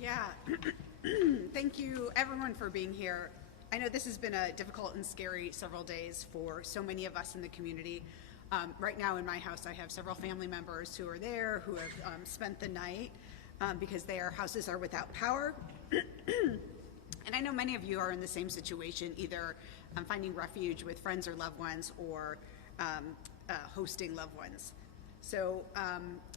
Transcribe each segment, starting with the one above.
Yeah, thank you everyone for being here. I know this has been a difficult and scary several days for so many of us in the community. Right now in my house, I have several family members who are there who have spent the night because their houses are without power. And I know many of you are in the same situation, either finding refuge with friends or loved ones or hosting loved ones. So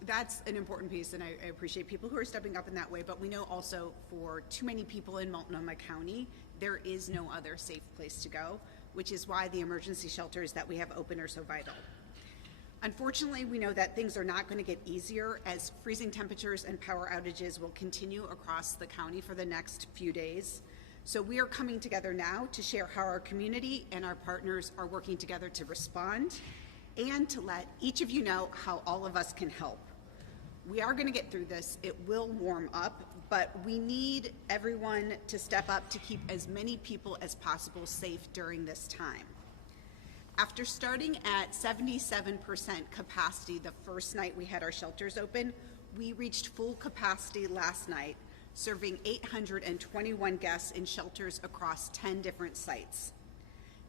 that's an important piece, and I appreciate people who are stepping up in that way, but we know also for too many people in Multnomah County, there is no other safe place to go, which is why the emergency shelters that we have open are so vital. Unfortunately, we know that things are not going to get easier as freezing temperatures and power outages will continue across the county for the next few days. So we are coming together now to share how our community and our partners are working together to respond and to let each of you know how all of us can help. We are going to get through this. It will warm up, but we need everyone to step up to keep as many people as possible safe during this time. After starting at 77% capacity the first night we had our shelters open, we reached full capacity last night, serving 821 guests in shelters across 10 different sites.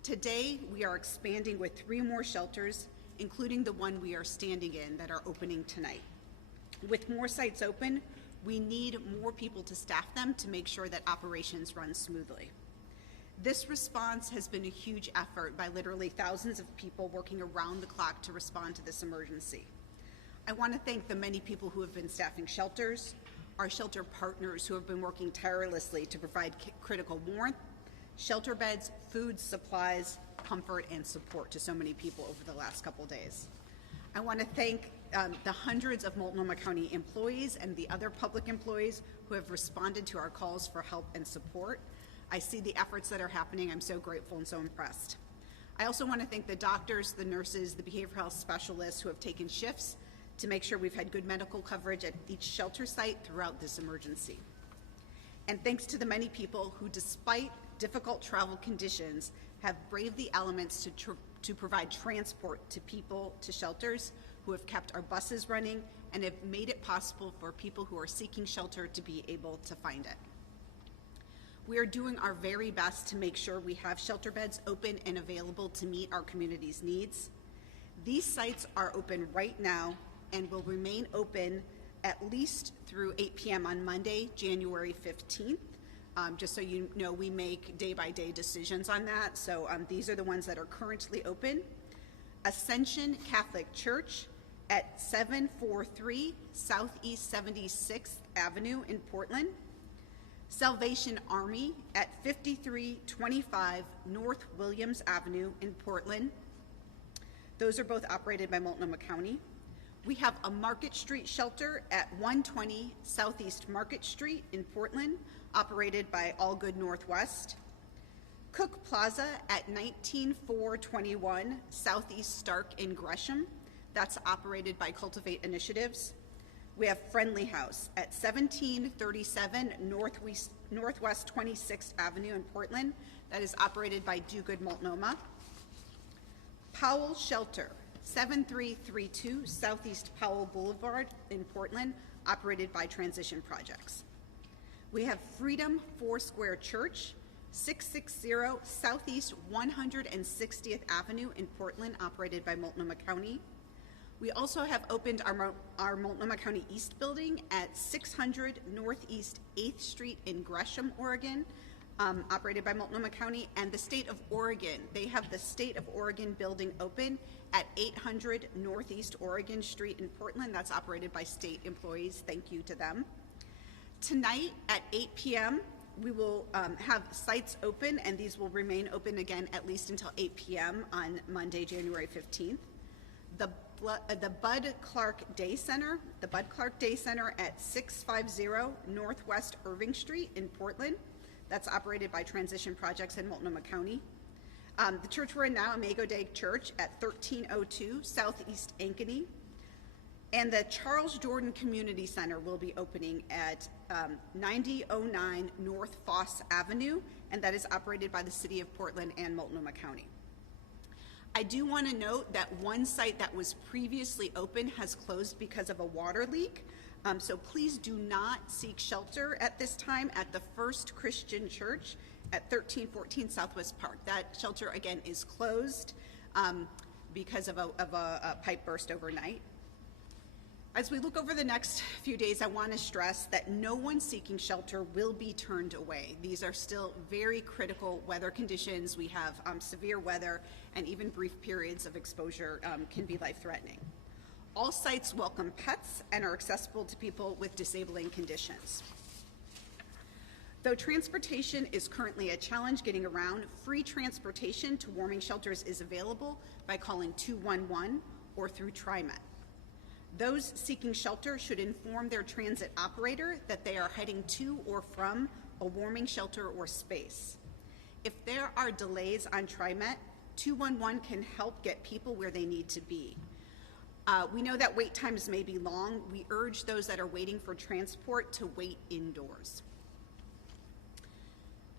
Today, we are expanding with 3 more shelters, including the one we are standing in that are opening tonight. With more sites open, we need more people to staff them to make sure that operations run smoothly. This response has been a huge effort by literally thousands of people working around the clock to respond to this emergency. I want to thank the many people who have been staffing shelters, our shelter partners who have been working tirelessly to provide critical warmth, shelter beds, food, supplies, comfort, and support to so many people over the last couple days. I want to thank the hundreds of Multnomah County employees and the other public employees who have responded to our calls for help and support. I see the efforts that are happening. I'm so grateful and so impressed. I also want to thank the doctors, the nurses, the behavioral health specialists who have taken shifts to make sure we've had good medical coverage at each shelter site throughout this emergency. And thanks to the many people who, despite difficult travel conditions, have braved the elements to provide transport to people to shelters, who have kept our buses running and have made it possible for people who are seeking shelter to be able to find it. We are doing our very best to make sure we have shelter beds open and available to meet our community's needs. These sites are open right now and will remain open at least through 8 p.m. on Monday, January 15th. Just so you know, we make day-by-day decisions on that. So these are the ones that are currently open. Ascension Catholic Church at 743 Southeast 76th Avenue in Portland. Salvation Army at 5325 North Williams Avenue in Portland. Those are both operated by Multnomah County. We have a Market Street shelter at 120 Southeast Market Street in Portland, operated by All Good Northwest. Cook Plaza at 19421 Southeast Stark in Gresham. That's operated by Cultivate Initiatives. We have Friendly House at 1737 Northwest 26th Avenue in Portland. That is operated by Do Good Multnomah. Powell Shelter, 7332 Southeast Powell Boulevard in Portland, operated by Transition Projects. We have Freedom Foursquare Church, 660 Southeast 160th Avenue in Portland, operated by Multnomah County. We also have opened our Multnomah County East building at 600 Northeast 8th Street in Gresham, Oregon, operated by Multnomah County. And the state of Oregon, they have the state of Oregon building open at 800 Northeast Oregon Street in Portland. That's operated by state employees. Thank you to them. Tonight at 8 p.m., we will have sites open, and these will remain open again at least until 8 p.m. on Monday, January 15th. The Bud Clark Day Center, at 650 Northwest Irving Street in Portland. That's operated by Transition Projects in Multnomah County. The church we're in now, Imago Dei Church, at 1302 Southeast Ankeny. And the Charles Jordan Community Center will be opening at 9009 North Foss Avenue, and that is operated by the City of Portland and Multnomah County. I do want to note that one site that was previously open has closed because of a water leak. So please do not seek shelter at this time at the First Christian Church at 1314 Southwest Park. That shelter, again, is closed because of a pipe burst overnight. As we look over the next few days, I want to stress that no one seeking shelter will be turned away. These are still very critical weather conditions. We have severe weather, and even brief periods of exposure can be life-threatening. All sites welcome pets and are accessible to people with disabling conditions. Though transportation is currently a challenge getting around, free transportation to warming shelters is available by calling 211 or through TriMet. Those seeking shelter should inform their transit operator that they are heading to or from a warming shelter or space. If there are delays on TriMet, 211 can help get people where they need to be. We know that wait times may be long. We urge those that are waiting for transport to wait indoors.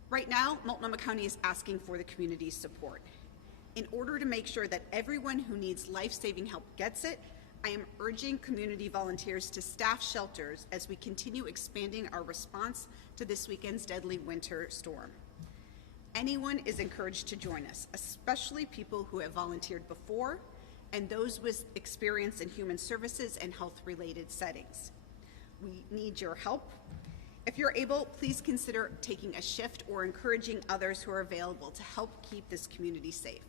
Right now, Multnomah County is asking for the community's support. In order to make sure that everyone who needs life-saving help gets it, I am urging community volunteers to staff shelters as we continue expanding our response to this weekend's deadly winter storm. Anyone is encouraged to join us, especially people who have volunteered before and those with experience in human services and health-related settings. We need your help. If you're able, please consider taking a shift or encouraging others who are available to help keep this community safe.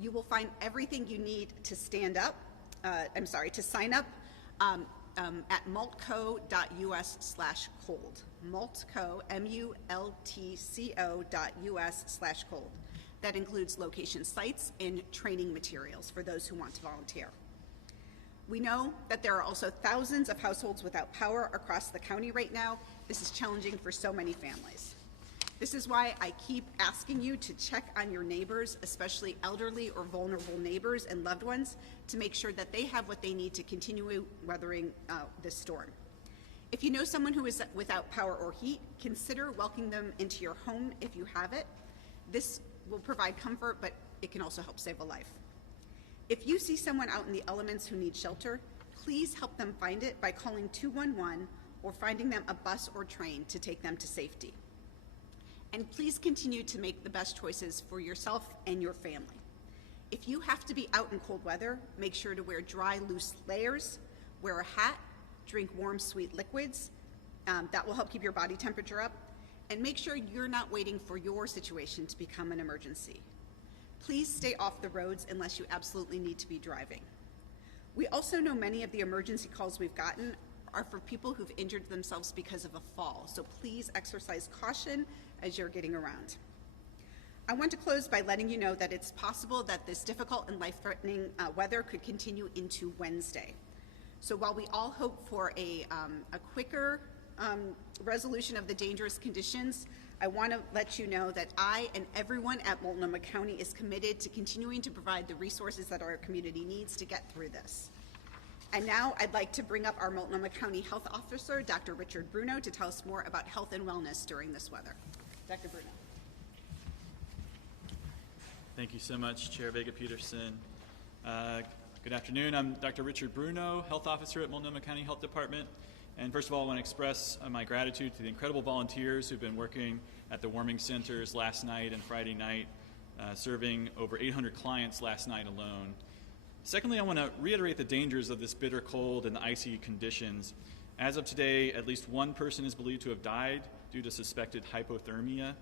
You will find everything you need to sign up at multco.us/cold. Multco, multco.us/cold. That includes location sites and training materials for those who want to volunteer. We know that there are also thousands of households without power across the county right now. This is challenging for so many families. This is why I keep asking you to check on your neighbors, especially elderly or vulnerable neighbors and loved ones, to make sure that they have what they need to continue weathering this storm. If you know someone who is without power or heat, consider welcoming them into your home if you have it. This will provide comfort, but it can also help save a life. If you see someone out in the elements who need shelter, please help them find it by calling 211 or finding them a bus or train to take them to safety. And please continue to make the best choices for yourself and your family. If you have to be out in cold weather, make sure to wear dry, loose layers, wear a hat, drink warm, sweet liquids. That will help keep your body temperature up. And make sure you're not waiting for your situation to become an emergency. Please stay off the roads unless you absolutely need to be driving. We also know many of the emergency calls we've gotten are for people who've injured themselves because of a fall, so please exercise caution as you're getting around. I want to close by letting you know that it's possible that this difficult and life-threatening weather could continue into Wednesday. So while we all hope for a quicker resolution of the dangerous conditions, I want to let you know that I and everyone at Multnomah County is committed to continuing to provide the resources that our community needs to get through this. And now I'd like to bring up our Multnomah County Health Officer, Dr. Richard Bruno, to tell us more about health and wellness during this weather. Dr. Bruno. Thank you so much, Chair Vega-Peterson. Good afternoon. I'm Dr. Richard Bruno, Health Officer at Multnomah County Health Department. And first of all, I want to express my gratitude to the incredible volunteers who've been working at the warming centers last night and Friday night, serving over 800 clients last night alone. Secondly, I want to reiterate the dangers of this bitter cold and the icy conditions. As of today, at least one person is believed to have died due to suspected hypothermia.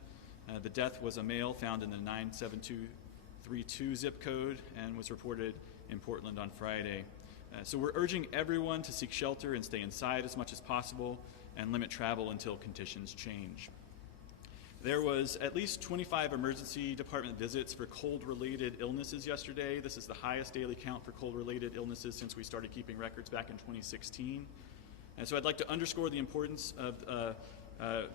The death was a male found in the 97232 zip code and was reported in Portland on Friday. So we're urging everyone to seek shelter and stay inside as much as possible and limit travel until conditions change. There was at least 25 emergency department visits for cold-related illnesses yesterday. This is the highest daily count for cold-related illnesses since we started keeping records back in 2016. And so I'd like to underscore the importance of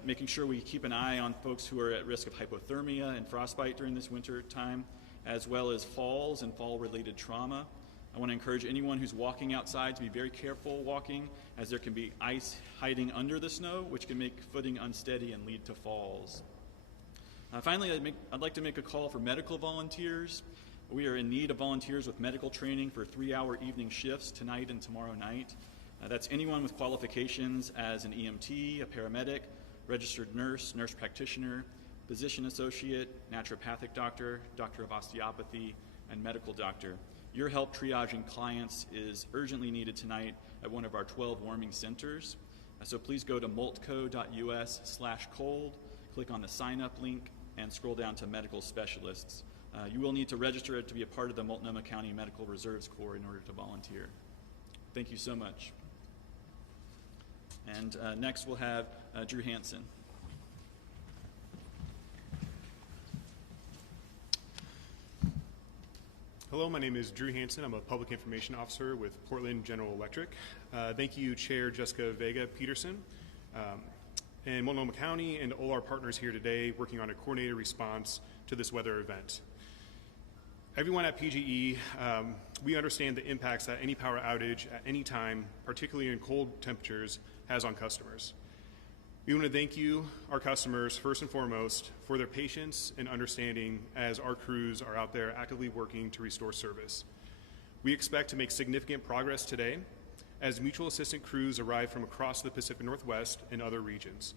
making sure we keep an eye on folks who are at risk of hypothermia and frostbite during this winter time, as well as falls and fall-related trauma. I want to encourage anyone who's walking outside to be very careful walking, as there can be ice hiding under the snow, which can make footing unsteady and lead to falls. Finally, I'd like to make a call for medical volunteers. We are in need of volunteers with medical training for 3-hour evening shifts tonight and tomorrow night. That's anyone with qualifications as an EMT, a paramedic, registered nurse, nurse practitioner, physician associate, naturopathic doctor, doctor of osteopathy, and medical doctor. Your help triaging clients is urgently needed tonight at one of our 12 warming centers. So please go to multco.us/cold, click on the sign up link, and scroll down to medical specialists. You will need to register to be a part of the Multnomah County Medical Reserves Corps in order to volunteer. Thank you so much. And next we'll have Drew Hansen. Hello, my name is Drew Hansen. I'm a Public Information Officer with Portland General Electric. Thank you, Chair Jessica Vega Peterson, and Multnomah County and all our partners here today working on a coordinated response to this weather event. Everyone at PGE, we understand the impacts that any power outage at any time, particularly in cold temperatures, has on customers. We want to thank you, our customers, first and foremost, for their patience and understanding as our crews are out there actively working to restore service. We expect to make significant progress today as mutual assistant crews arrive from across the Pacific Northwest and other regions,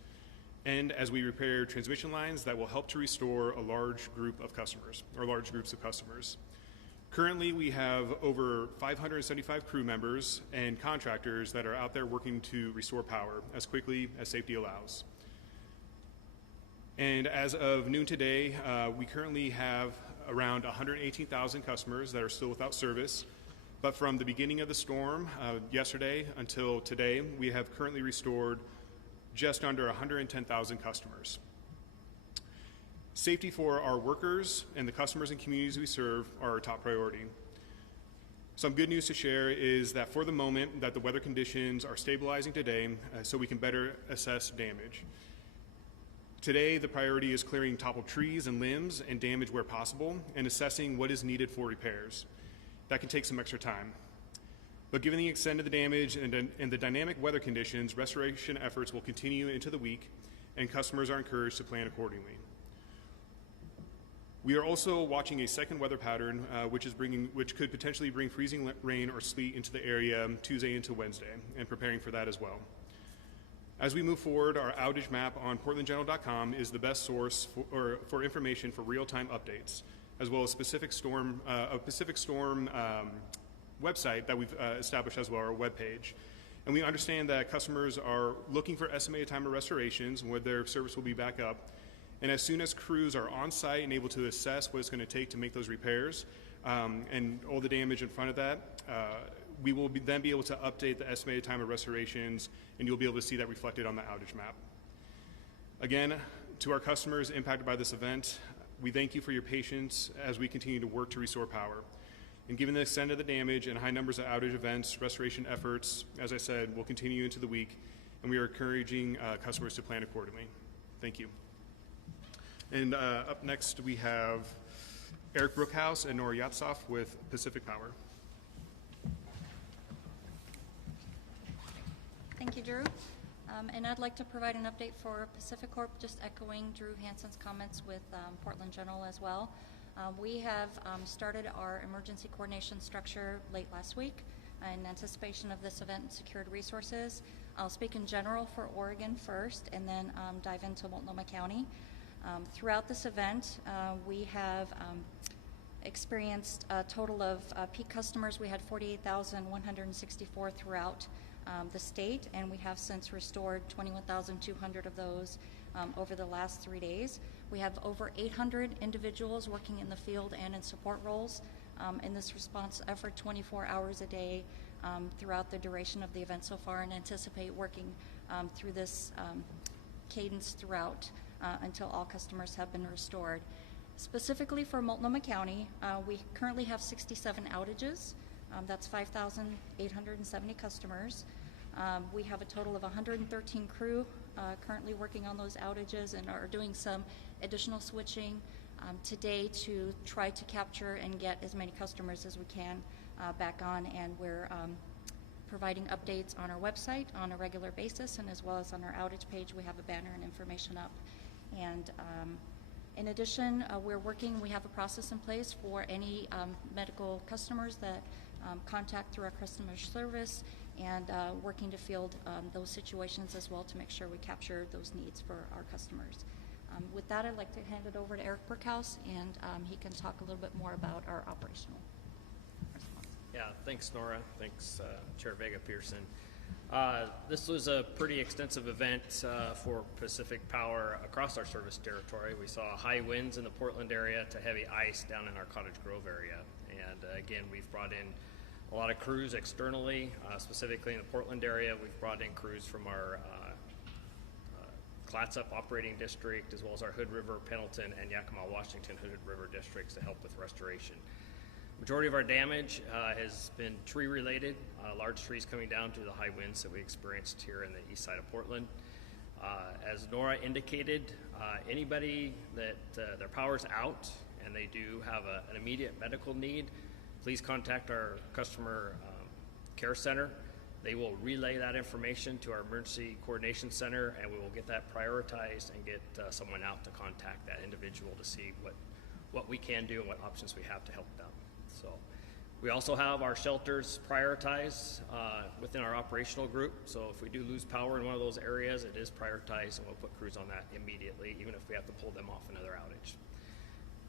and as we repair transmission lines that will help to restore a large group of customers, or large groups of customers. Currently, we have over 575 crew members and contractors that are out there working to restore power as quickly as safety allows. And as of noon today, we currently have around 118,000 customers that are still without service. But from the beginning of the storm, yesterday until today, we have currently restored just under 110,000 customers. Safety for our workers and the customers and communities we serve are our top priority. Some good news to share is that for the moment that the weather conditions are stabilizing today, so we can better assess damage. Today, the priority is clearing toppled trees and limbs and damage where possible and assessing what is needed for repairs. That can take some extra time. But given the extent of the damage and the dynamic weather conditions, restoration efforts will continue into the week, and customers are encouraged to plan accordingly. We are also watching a second weather pattern, which could potentially bring freezing rain or sleet into the area Tuesday into Wednesday, and preparing for that as well. As we move forward, our outage map on portlandgeneral.com is the best source for information for real-time updates, as well as a Pacific Storm website that we've established as well, our webpage. And we understand that customers are looking for estimated time of restorations and where their service will be back up. And as soon as crews are on site and able to assess what it's going to take to make those repairs and all the damage in front of that, we will then be able to update the estimated time of restorations, and you'll be able to see that reflected on the outage map. Again, to our customers impacted by this event, we thank you for your patience as we continue to work to restore power. And given the extent of the damage and high numbers of outage events, restoration efforts, as I said, will continue into the week, and we are encouraging customers to plan accordingly. Thank you. And up next, we have Eric Brookhouse and Nora Yatsov with Pacific Power. Thank you, Drew. And I'd like to provide an update for Pacific Corp, just echoing Drew Hansen's comments with Portland General as well. We have started our emergency coordination structure late last week in anticipation of this event and secured resources. I'll speak in general for Oregon first and then dive into Multnomah County. Throughout this event, we have experienced a total of peak customers. We had 48,164 throughout the state, and we have since restored 21,200 of those over the last 3 days. We have over 800 individuals working in the field and in support roles in this response effort 24 hours a day throughout the duration of the event so far, and anticipate working through this cadence throughout until all customers have been restored. Specifically for Multnomah County, we currently have 67 outages. That's 5,870 customers. We have a total of 113 crew currently working on those outages and are doing some additional switching today to try to capture and get as many customers as we can back on, and we're providing updates on our website on a regular basis, and as well as on our outage page we have a banner and information up. And in addition, we have a process in place for any medical customers that contact through our customer service and working to field those situations as well to make sure we capture those needs for our customers. With that, I'd like to hand it over to Eric Burkhouse, and he can talk a little bit more about our operational response. Yeah, thanks, Nora. Thanks, Chair Vega-Peterson. This was a pretty extensive event for Pacific Power across our service territory. We saw high winds in the Portland area to heavy ice down in our Cottage Grove area. And again, we've brought in a lot of crews externally, specifically in the Portland area. We've brought in crews from our Clatsop operating district, as well as our Hood River, Pendleton, and Yakima, Washington Hood River districts to help with restoration. Majority of our damage has been tree related, large trees coming down due to the high winds that we experienced here in the east side of Portland. As Nora indicated, anybody that their power's out and they do have an immediate medical need, please contact our customer care center. They will relay that information to our emergency coordination center, and we will get that prioritized and get someone out to contact that individual to see what we can do and what options we have to help them. So we also have our shelters prioritized within our operational group. So if we do lose power in one of those areas, it is prioritized, and we'll put crews on that immediately, even if we have to pull them off another outage.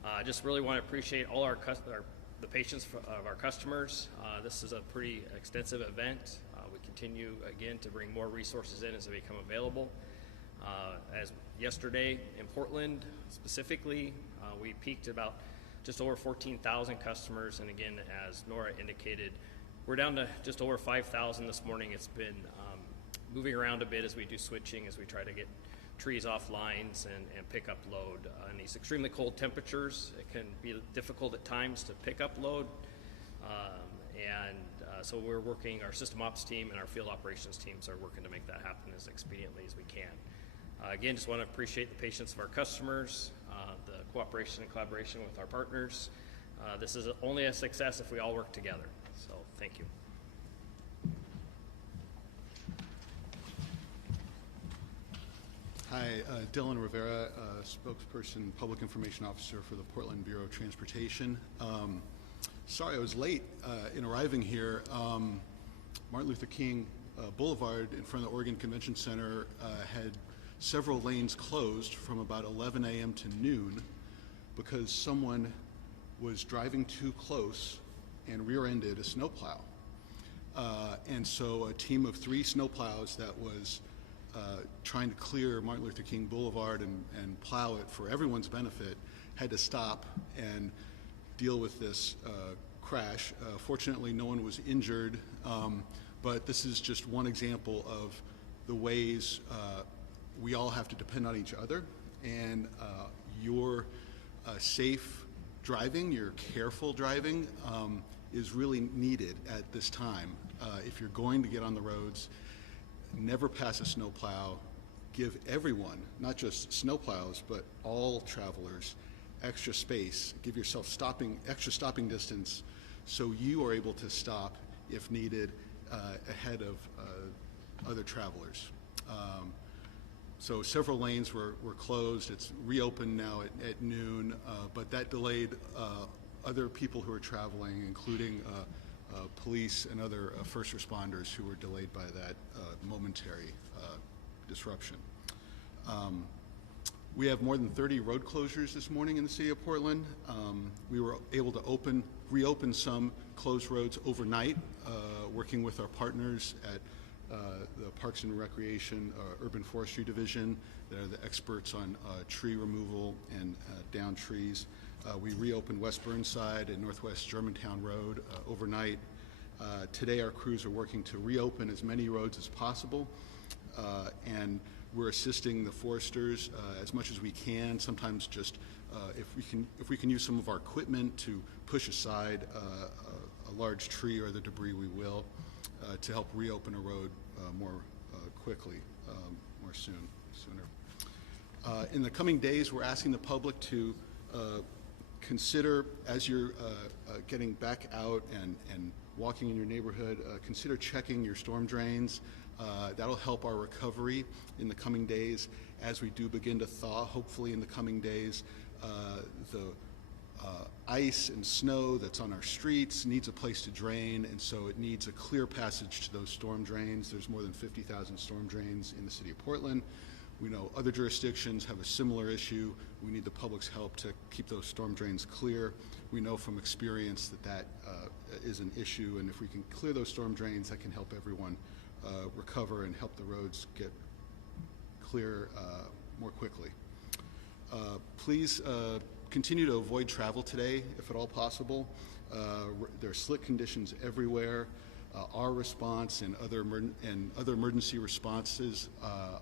I just really want to appreciate all the patience of our customers. This is a pretty extensive event. We continue again to bring more resources in as they become available. As yesterday in Portland specifically, we peaked about just over 14,000 customers, and again, as Nora indicated, we're down to just over 5,000 this morning. It's been moving around a bit as we do switching, as we try to get trees off lines and pick up load. In these extremely cold temperatures, it can be difficult at times to pick up load, so we're working, our system ops team and our field operations teams are working to make that happen as expediently as we can. Again, just want to appreciate the patience of our customers, the cooperation and collaboration with our partners. This is only a success if we all work together. So thank you. Hi, Dylan Rivera, spokesperson, public information officer for the Portland Bureau of Transportation. Sorry I was late in arriving here. Martin Luther King Boulevard in front of the Oregon Convention Center had several lanes closed from about 11 a.m. to noon because someone was driving too close and rear-ended a snowplow. And so a team of 3 snowplows that was trying to clear Martin Luther King Boulevard and plow it for everyone's benefit had to stop and deal with this crash. Fortunately, no one was injured, but this is just one example of the ways we all have to depend on each other, and your safe driving, your careful driving is really needed at this time. If you're going to get on the roads, never pass a snowplow. Give everyone, not just snowplows, but all travelers, extra space. Give yourself extra stopping distance so you are able to stop if needed ahead of other travelers. So several lanes were closed. It's reopened now at noon, but that delayed other people who are traveling, including police and other first responders who were delayed by that momentary disruption. We have more than 30 road closures this morning in the city of Portland. We were able to reopen some closed roads overnight, working with our partners at the Parks and Recreation Urban Forestry Division that are the experts on tree removal and down trees. We reopened West Burnside and Northwest Germantown Road overnight. Today our crews are working to reopen as many roads as possible, and we're assisting the foresters as much as we can. Sometimes just if we can use some of our equipment to push aside a large tree or the debris, we will, to help reopen a road more quickly, more sooner. In the coming days, we're asking the public to consider, as you're getting back out and walking in your neighborhood, consider checking your storm drains. That'll help our recovery in the coming days as we do begin to thaw. Hopefully in the coming days, the ice and snow that's on our streets needs a place to drain, and so it needs a clear passage to those storm drains. There's more than 50,000 storm drains in the city of Portland. We know other jurisdictions have a similar issue. We need the public's help to keep those storm drains clear. We know from experience that that is an issue, and if we can clear those storm drains, that can help everyone recover and help the roads get clear more quickly. Please continue to avoid travel today, if at all possible. There are slick conditions everywhere. Our response and other emergency responses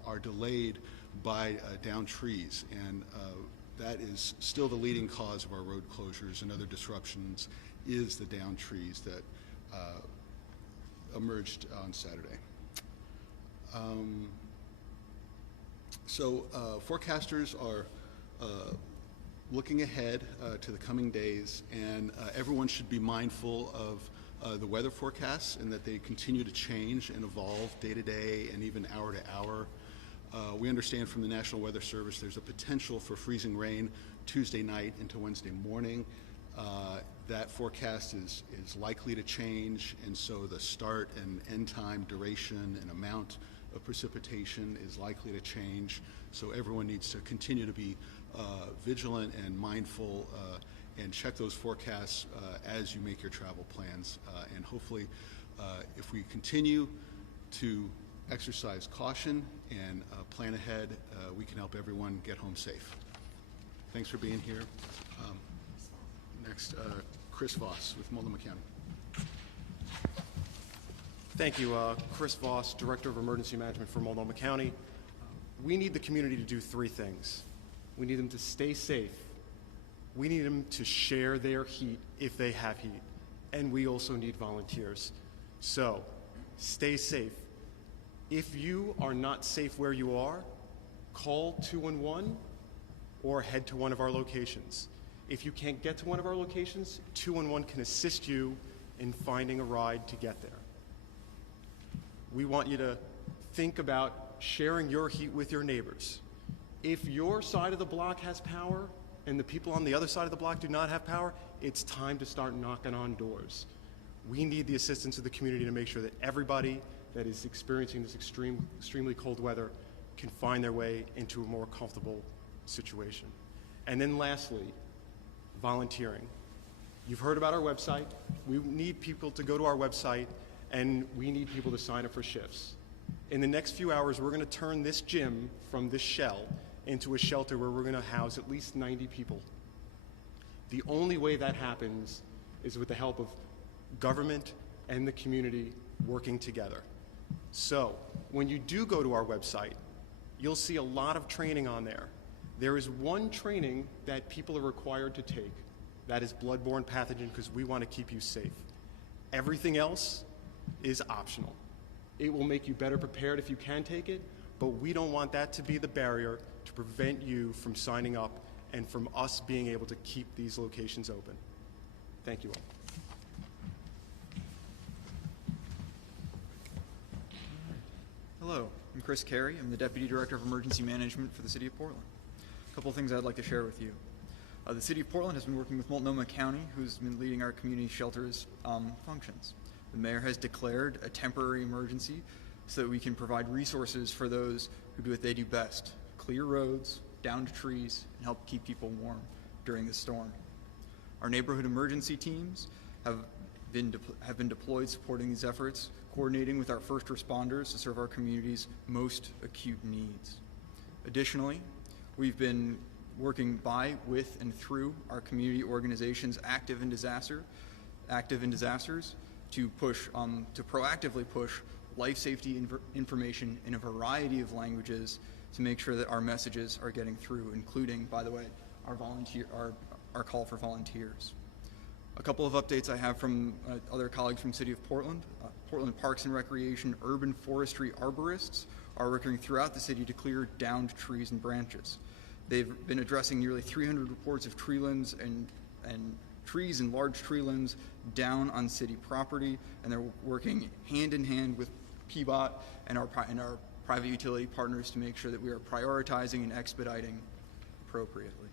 are delayed by downed trees, and that is still the leading cause of our road closures and other disruptions is the downed trees that emerged on Saturday. Forecasters are looking ahead to the coming days, and everyone should be mindful of the weather forecasts and that they continue to change and evolve day to day and even hour to hour. We understand from the National Weather Service there's a potential for freezing rain Tuesday night into Wednesday morning. That forecast is likely to change, and so the start and end time, duration, and amount of precipitation is likely to change. So everyone needs to continue to be vigilant and mindful and check those forecasts as you make your travel plans. And hopefully, if we continue to exercise caution and plan ahead, we can help everyone get home safe. Thanks for being here. Next, Chris Voss with Multnomah County. Thank you. Chris Voss, Director of Emergency Management for Multnomah County. We need the community to do three things. We need them to stay safe. We need them to share their heat if they have heat. And we also need volunteers. So, stay safe. If you are not safe where you are, call 211 or head to one of our locations. If you can't get to one of our locations, 211 can assist you in finding a ride to get there. We want you to think about sharing your heat with your neighbors. If your side of the block has power and the people on the other side of the block do not have power, it's time to start knocking on doors. We need the assistance of the community to make sure that everybody that is experiencing this extremely cold weather can find their way into a more comfortable situation. And then lastly, volunteering. You've heard about our website. We need people to go to our website, and we need people to sign up for shifts. In the next few hours, we're going to turn this gym from this shell into a shelter where we're going to house at least 90 people. The only way that happens is with the help of government and the community working together. So, when you do go to our website, you'll see a lot of training on there. There is one training that people are required to take. That is bloodborne pathogen, because we want to keep you safe. Everything else is optional. It will make you better prepared if you can take it, but we don't want that to be the barrier to prevent you from signing up and from us being able to keep these locations open. Thank you all. Hello, I'm Chris Carey. I'm the Deputy Director of Emergency Management for the City of Portland. A couple of things I'd like to share with you. The City of Portland has been working with Multnomah County, who's been leading our community shelters functions. The mayor has declared a temporary emergency so that we can provide resources for those who do what they do best: clear roads, downed trees, and help keep people warm during the storm. Our neighborhood emergency teams have been deployed supporting these efforts, coordinating with our first responders to serve our community's most acute needs. Additionally, we've been working by, with, and through our community organizations active in disasters to push, to proactively push life safety information in a variety of languages to make sure that our messages are getting through, including, by the way, our call for volunteers. A couple of updates I have from other colleagues from City of Portland. Portland Parks and Recreation urban forestry arborists are working throughout the city to clear downed trees and branches. They've been addressing nearly 300 reports of tree limbs and trees and large tree limbs down on city property, and they're working hand in hand with PBOT and our private utility partners to make sure that we are prioritizing and expediting appropriately.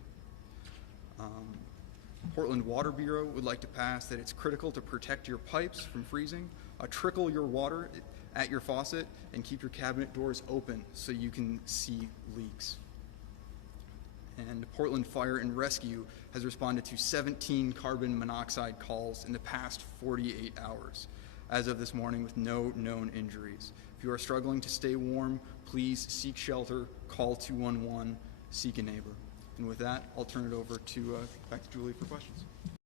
Portland Water Bureau would like to pass that it's critical to protect your pipes from freezing, trickle your water at your faucet, and keep your cabinet doors open so you can see leaks. And Portland Fire and Rescue has responded to 17 carbon monoxide calls in the past 48 hours, as of this morning, with no known injuries. If you are struggling to stay warm, please seek shelter, call 211, seek a neighbor. And with that, I'll turn it over to back to Julie for questions.